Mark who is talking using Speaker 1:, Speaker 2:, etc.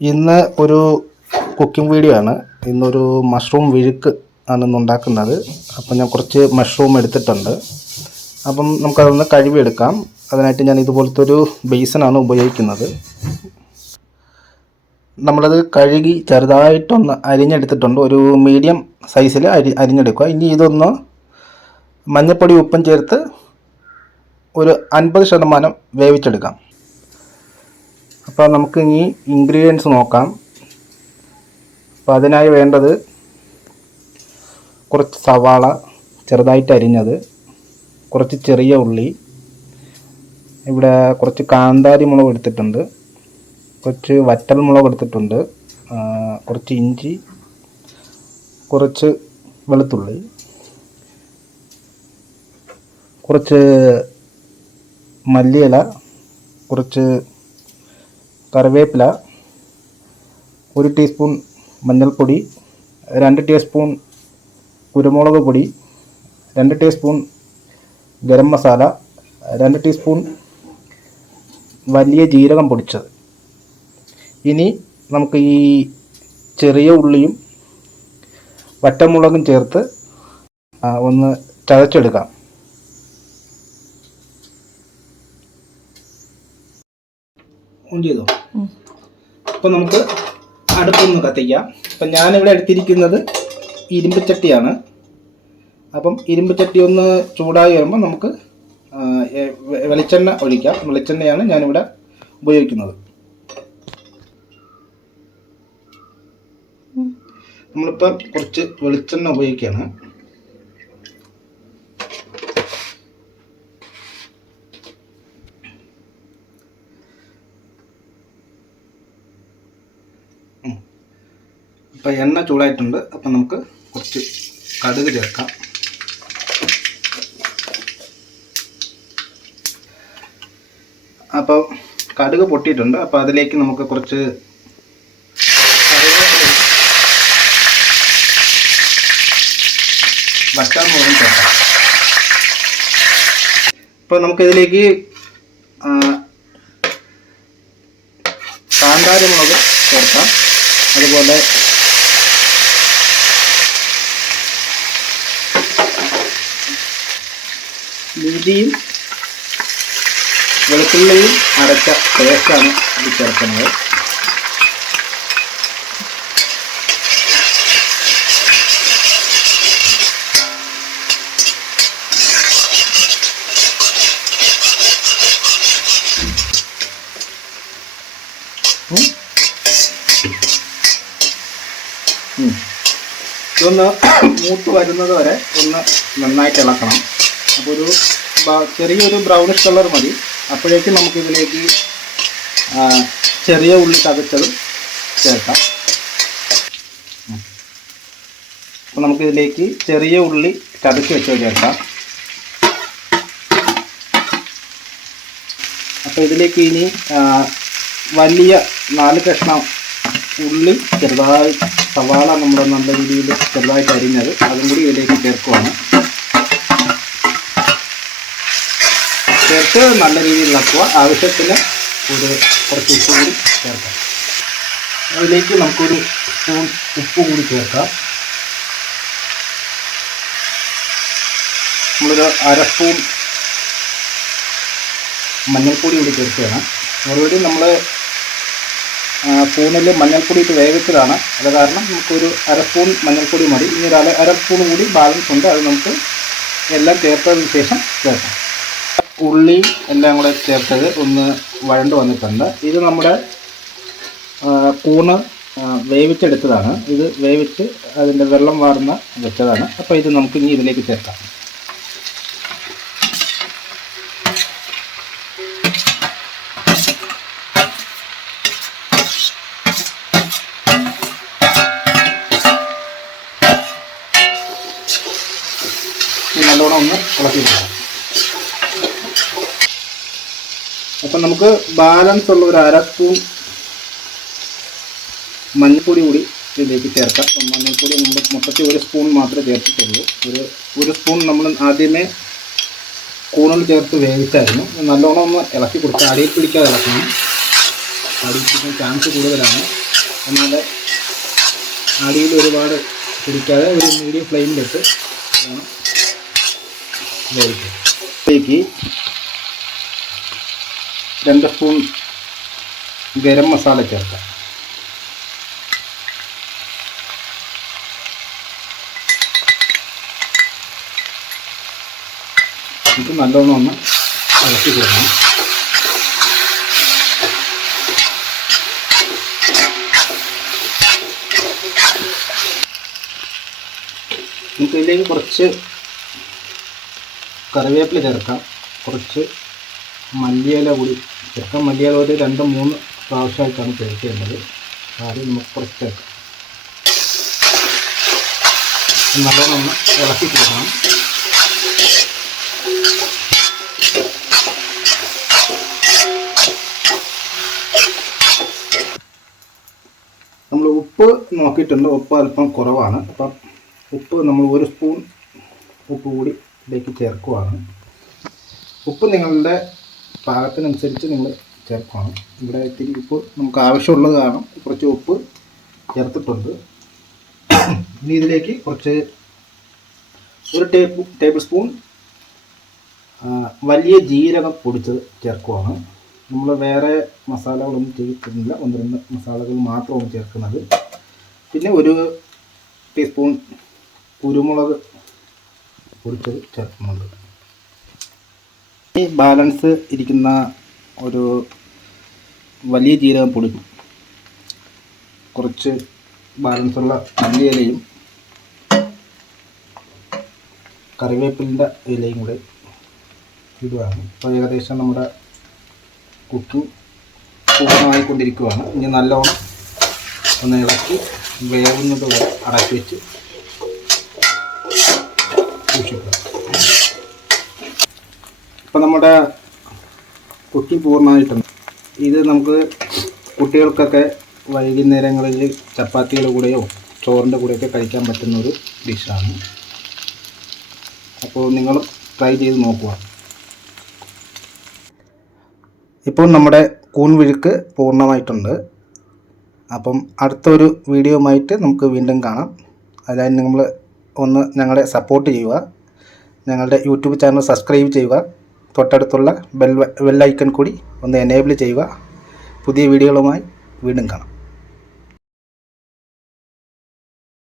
Speaker 1: ഇന്ന് ഒരു cooking video ആണ്. ഇന്നൊരു മഷ്റൂം വിഴുക്ക് ആണ് ഇന്ന് ഉണ്ടാക്കുന്നത്. അപ്പം ഞാൻ കുറച്ച് മഷ്റൂം എടുത്തിട്ടുണ്ട്. അപ്പം നമുക്കതൊന്ന് കഴുകിയെടുക്കാം. അതിനായിട്ട് ഞാൻ ഇതുപോലത്തെ ഒരു ബേസനാണ് ഉപയോഗിക്കുന്നത്. നമ്മളത് കഴുകി ചെറുതായിട്ടൊന്ന് അരിഞ്ഞെടുത്തിട്ടുണ്ട്. ഒരു മീഡിയം സൈസിൽ അരി അരിഞ്ഞെടുക്കുക. ഇനി ഇതൊന്ന് മഞ്ഞൾപ്പൊടി ഉപ്പും ചേർത്ത് ഒരു അൻപത് ശതമാനം വേവിച്ചെടുക്കാം. അപ്പോൾ നമുക്ക് ഇനി ഇൻഗ്രീഡിയൻസ് നോക്കാം. അപ്പോൾ അതിനായി വേണ്ടത് കുറച്ച് സവാള ചെറുതായിട്ട് അരിഞ്ഞത് കുറച്ച് ചെറിയ ഉള്ളി ഇവിടെ കുറച്ച് കാന്താരി മുളക് എടുത്തിട്ടുണ്ട് കുറച്ച് വറ്റൽ മുളക് എടുത്തിട്ടുണ്ട് കുറച്ച് ഇഞ്ചി കുറച്ച് വെളുത്തുള്ളി കുറച്ച് മല്ലിയില കുറച്ച് കറിവേപ്പില ഒരു ടീസ്പൂൺ മഞ്ഞൾപ്പൊടി രണ്ട് ടീസ്പൂൺ കുരുമുളക് പൊടി രണ്ട് ടീസ്പൂൺ ഗരം മസാല രണ്ട് ടീസ്പൂൺ വലിയ ജീരകം പൊടിച്ചത്. ഇനി നമുക്ക് ഈ ചെറിയ ഉള്ളിയും വറ്റമുളകും ചേർത്ത് ഒന്ന് ചതച്ചെടുക്കാം. ഓൺ ചെയ്തോ? അപ്പം നമുക്ക് അടുപ്പൊന്ന് കത്തിക്കാം. അപ്പം ഞാനിവിടെ എടുത്തിരിക്കുന്നത് ഇരുമ്പ് ചട്ടിയാണ്. അപ്പം ഇരുമ്പ് ചട്ടി ഒന്ന് ചൂടായി വരുമ്പോൾ നമുക്ക് വെളിച്ചെണ്ണ ഒഴിക്കാം. വെളിച്ചെണ്ണയാണ് ഞാനിവിടെ ഉപയോഗിക്കുന്നത്. നമ്മളിപ്പോൾ കുറച്ച് വെളിച്ചെണ്ണ ഉപയോഗിക്കുകയാണ്. ഇപ്പം എണ്ണ ചൂടായിട്ടുണ്ട്. അപ്പം നമുക്ക് കുറച്ച് കടുക് ചേർക്കാം. അപ്പോൾ കടുക് പൊട്ടിയിട്ടുണ്ട്. അപ്പോൾ അതിലേക്ക് നമുക്ക് കുറച്ച് വറ്റാമുളകും ചേർക്കാം. ഇപ്പോൾ നമുക്കിതിലേക്ക് കാന്താരി മുളക് ചേർക്കാം. അതുപോലെ ഇഞ്ചിയും വെളുത്തുള്ളിയും അരച്ച പേസ്റ്റാണ് ഇത് ചേർക്കുന്നത്. ഇതൊന്ന് മൂത്ത് വരുന്നത് വരെ ഒന്ന് നന്നായിട്ട് ഇളക്കണം. അപ്പോൾ ഒരു ചെറിയൊരു ബ്രൗണിഷ് കളർ മതി. അപ്പോഴേക്കും നമുക്കിതിലേക്ക് ചെറിയ ഉള്ളി തകച്ചതും ചേർക്കാം. അപ്പം നമുക്കിതിലേക്ക് ചെറിയ ഉള്ളി ചതച്ച് വെച്ചത് ചേർക്കാം. അപ്പോൾ ഇതിലേക്ക് ഇനി വലിയ നാല് കഷ്ണം ഉള്ളി ചെറുതായി സവാള നമ്മൾ നല്ല രീതിയിൽ ചെറുതായിട്ട് അരിഞ്ഞത് അതും കൂടി ഇതിലേക്ക് ചേർക്കുവാണ്. ചേർത്ത് നല്ല രീതിയിൽ ഇളക്കുക. ആവശ്യത്തിന് ഒരു കുറച്ച് ഉപ്പ് കൂടി ചേർക്കാം. അതിലേക്ക് നമുക്കൊരു സ്പൂൺ ഉപ്പ് കൂടി ചേർക്കാം. നമ്മളൊരു അര സ്പൂൺ മഞ്ഞൾപ്പൊടി കൂടി ചേർക്കുകയാണ്. ഓൾറെഡി നമ്മൾ സ്പൂണിൽ മഞ്ഞൾപ്പൊടി ഇട്ട് വേവിച്ചതാണ്. അത് കാരണം നമുക്കൊരു അര സ്പൂൺ മഞ്ഞൾപ്പൊടി മതി. ഇനി ഒരു അര സ്പൂൺ കൂടി ബാലൻസ് ഉണ്ട്. അത് നമുക്ക് എല്ലാം ചേർത്തതിന് ശേഷം ചേർക്കാം. ഉള്ളി എല്ലാം കൂടെ ചേർത്തത് ഒന്ന് വഴണ്ട് വന്നിട്ടുണ്ട്. ഇത് നമ്മുടെ കൂണ് വേവിച്ചെടുത്തതാണ്. ഇത് വേവിച്ച് അതിന്റെ വെള്ളം വാർന്ന വെച്ചതാണ്. അപ്പോൾ ഇത് നമുക്ക് ഇനി ഇതിലേക്ക് ചേർക്കാം. നല്ലോണം ഒന്ന് ഇളക്കി അപ്പം നമുക്ക് ബാലൻസ് ഉള്ള ഒരു അര സ്പൂൺ മഞ്ഞൾപ്പൊടി കൂടി ഇതിലേക്ക് ചേർക്കാം. മഞ്ഞൾപ്പൊടി നമ്മൾ മൊത്തത്തിൽ ഒരു സ്പൂൺ മാത്രമേ ചേർത്തിട്ടുള്ളൂ. ഒരു ഒരു സ്പൂൺ നമ്മൾ ആദ്യമേ കൂണിൽ ചേർത്ത് വേവിച്ചായിരുന്നു. നല്ലോണം ഒന്ന് ഇളക്കി കൊടുക്കുക അടിയിൽ പിടിക്കാതെ ഇളക്കണം. അടിയിൽ പിടിക്കാൻ ചാൻസ് കൂടുതലാണ്. എന്നാൽ അടിയിൽ ഒരുപാട് പിടിക്കാതെ ഒരു മീഡിയം ഫ്ലെയിമിലിട്ട് വേണം വേവിക്കാൻ. ഇതിലേക്ക് രണ്ട് സ്പൂൺ ഗരം മസാല ചേർക്കാം. ഇത് നല്ലോണം ഒന്ന് ഇളക്കി കൊടുക്കണം. നമുക്ക് ഇതിലേക്ക് കുറച്ച് കറിവേപ്പില ചേർക്കാം. കുറച്ച് മല്ലിയില കൂടി ചേർക്കാം മല്ലിയില ഒരു രണ്ട് മൂന്ന് പ്രാവശ്യമായിട്ടാണ് ചേർക്കേണ്ടത് ആദ്യം നമുക്ക് കുറച്ച് ചേർക്കാം നല്ലോണം ഇളക്കി കൊടുക്കണം. നമ്മൾ ഉപ്പ് നോക്കിയിട്ടുണ്ട്. ഉപ്പ് അല്പം കുറവാണ്. അപ്പം ഉപ്പ് നമ്മൾ ഒരു സ്പൂൺ ഉപ്പ് കൂടി ഇതിലേക്ക് ചേർക്കുവാണ്. ഉപ്പ് നിങ്ങളുടെ പാകത്തിനനുസരിച്ച് നിങ്ങൾ ചേർക്കണം. ഇവിടെ ഇത്തിരി ഉപ്പ് നമുക്ക് ആവശ്യമുള്ളത് കാരണം കുറച്ച് ഉപ്പ് ചേർത്തിട്ടുണ്ട്. ഇനി ഇതിലേക്ക് കുറച്ച് ഒരു ടേബിൾ ടേബിൾ സ്പൂൺ വലിയ ജീരകം പൊടിച്ചത് ചേർക്കുവാണ്. നമ്മൾ വേറെ മസാലകളൊന്നും ചേർക്കുന്നില്ല. ഒന്ന് രണ്ട് മസാലകൾ മാത്രമാണ് ചേർക്കുന്നത്. പിന്നെ ഒരു ടീസ്പൂൺ കുരുമുളക് പൊടിച്ചത് ചേർക്കുന്നുണ്ട്. ഈ ബാലൻസ് ഇരിക്കുന്ന ഒരു വലിയ ജീരകം പൊടി. കുറച്ച് ബാലൻസുള്ള മല്ലിയിലയും കറിവേപ്പിലിന്റെ ഇലയും കൂടെ ഇടുകയാണ് അപ്പോൾ ഏകദേശം നമ്മുടെ കുക്കിംഗ് പൂർണമായിക്കൊണ്ടിരിക്കുകയാണ് ഇനി നല്ലോണം ഒന്ന് ഇളക്കി വേവുന്നത് വരെ വെച്ച് കുക്കിംഗ് പൂർണമായിട്ടുണ്ട് ഇത് നമുക്ക് കുട്ടികൾക്കൊക്കെ വൈകുന്നേരങ്ങളിൽ ചപ്പാത്തിയുടെ കൂടെയോ ചോറിന്റെ കൂടെയൊക്കെ കഴിക്കാൻ പറ്റുന്ന ഒരു ഡിഷാണ്. അപ്പോൾ നിങ്ങൾ ട്രൈ ചെയ്ത് നോക്കുക. ഇപ്പോൾ നമ്മുടെ കൂൺ വിഴുക്ക് പൂർണമായിട്ടുണ്ട്. അപ്പം അടുത്തൊരു വീഡിയോയുമായിട്ട് നമുക്ക് വീണ്ടും കാണാം. അതായത് നിങ്ങൾ ഒന്ന് ഞങ്ങളെ സപ്പോർട്ട് ചെയ്യുക. ഞങ്ങളുടെ യൂട്യൂബ് ചാനൽ സബ്സ്ക്രൈബ് ചെയ്യുക. തൊട്ടടുത്തുള്ള ബെൽ ബെല്ലൈക്കൺ കൂടി ഒന്ന് എനേബിൾ ചെയ്യുക. പുതിയ വീഡിയോകളുമായി വീണ്ടും കാണാം.